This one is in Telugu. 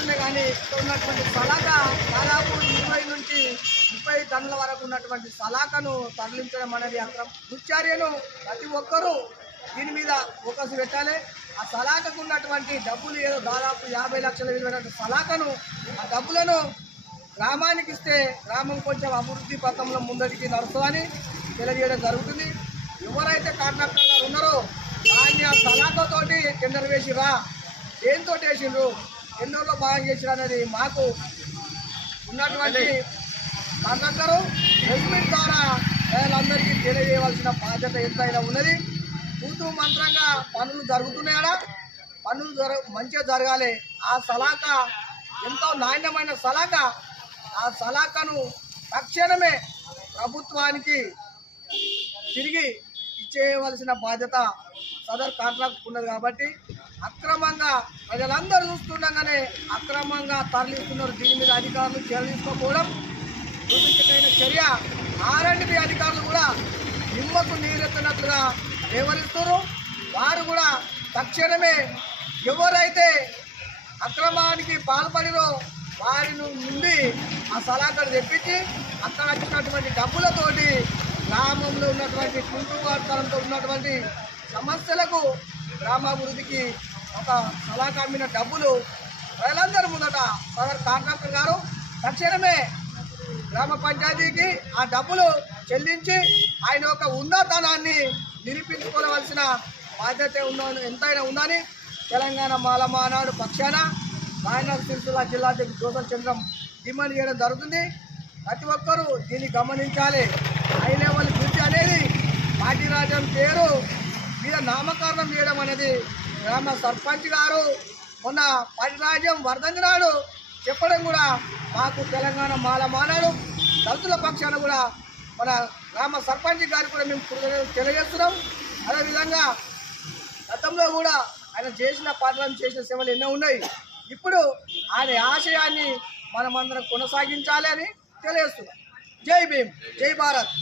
ఉంటుంది కానీ ఇక్కడ ఉన్నటువంటి సలాక దాదాపు ఇరవై నుంచి ముప్పై టన్నుల వరకు ఉన్నటువంటి సలాకను తరలించడం అనేది యంత్రం దుశ్చర్యను ప్రతి ఒక్కరూ దీని మీద ఫోకస్ పెట్టాలి. ఆ సలాకకు ఉన్నటువంటి డబ్బులు ఏదో దాదాపు యాభై లక్షల విలువైనటువంటి సలాకను ఆ డబ్బులను గ్రామానికి ఇస్తే గ్రామం కొంచెం అభివృద్ధి పథంలో ముందడికి నడుస్తుందని తెలియజేయడం జరుగుతుంది. ఎవరైతే కాంట్రాక్టర్లు ఉన్నారో దాన్ని ఆ సలాకతోటి టెండర్ వేసిరా ఏంతో వేసిండ్రు టెండర్లో బాగా చేసిన అనేది మాకు ఉన్నటువంటి కాంట్రాక్టరు హెల్మెట్ ద్వారా ప్రజలందరికీ తెలియజేయవలసిన బాధ్యత ఎంతైనా ఉన్నది. తూతూ మంత్రంగా పనులు జరుగుతున్నాయా పనులు జర మంచిగా జరగాలి. ఆ సలాక ఎంతో నాణ్యమైన సలాక ఆ సలాకను తక్షణమే ప్రభుత్వానికి తిరిగి ఇచ్చేయవలసిన బాధ్యత సదర్ కాంట్రాక్ట్ ఉన్నది కాబట్టి అక్రమంగా ప్రజలందరూ చూస్తుండగానే అక్రమంగా తరలిస్తున్నారు. దీని మీద అధికారులు చర్య తీసుకోకపోవడం చూపించదైన చర్య. ఆర్ఎండ్బి అధికారులు కూడా నిమ్మకు నీరెత్తినట్లుగా వ్యవహరిస్తున్నారు. వారు కూడా తక్షణమే ఎవరైతే అక్రమానికి పాల్పడినో వారి నుండి ఆ సలాకలు తెప్పించి అక్కడ వచ్చినటువంటి డబ్బులతోటి గ్రామంలో ఉన్నటువంటి కుంటువార్తనంతో ఉన్నటువంటి సమస్యలకు గ్రామాభివృద్ధికి ఒక సలహా డబ్బులు ప్రజలందరి ముందట సదర్ కాంట్రాక్టర్ గారు తక్షణమే గ్రామ పంచాయతీకి ఆ డబ్బులు చెల్లించి ఆయన యొక్క ఉన్నతనాన్ని నిరూపించుకోవలసిన బాధ్యత ఉన్న ఎంతైనా ఉందని తెలంగాణ మాలమానాడు పక్షాన రాయనగర్ సిరిసిల్ల జిల్లా అధ్యక్షుడు జోసల్ చంద్రం డిమాండ్ చేయడం జరుగుతుంది. ప్రతి ఒక్కరూ దీన్ని గమనించాలి. హై లెవెల్ బ్రిడ్జ్ అనేది పార్టీ రాజ్యం పేరు మీద నామకరణం చేయడం అనేది గ్రామ సర్పంచ్ గారు మొన్న పరిరాజ్యం రాజ్యం నాడు చెప్పడం కూడా మాకు తెలంగాణ మాల మానాడు దళితుల పక్షాన కూడా మన గ్రామ సర్పంచ్ గారు కూడా మేము తెలియజేస్తున్నాం. అదేవిధంగా గతంలో కూడా ఆయన చేసిన పాటలను చేసిన సేవలు ఎన్నో ఉన్నాయి. ఇప్పుడు ఆయన ఆశయాన్ని మనమందరం కొనసాగించాలి అని తెలియజేస్తున్నాం. జై భీమ్ జై భారత్.